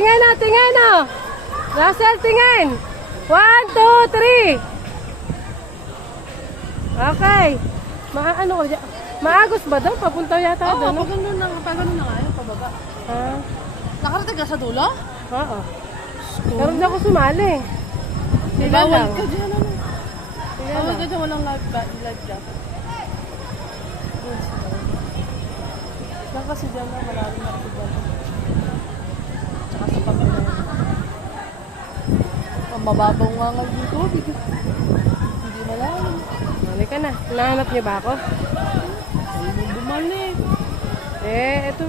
tingin o, tingin o. Russell, tingin. 1, 2, 3. Okay. Ano ko dyan? Maagos ba daw? Papunta yata doon. Oo, pag ganun na nga yun, pababa. Ah, Nakarating ka sa dulo? oo. Pero hindi ako sumali. Sila Bawal lang. ka dyan, ano? Sila Bawal lang. ka dyan, walang live jacket. Lang kasi dyan na, malalim na kasi dyan. Tsaka sa pagkakas. Ang mababaw nga nga dito, hindi malalim. Mali ka na. Hinahanap niyo ba ako? Hindi mo bumalik. Ito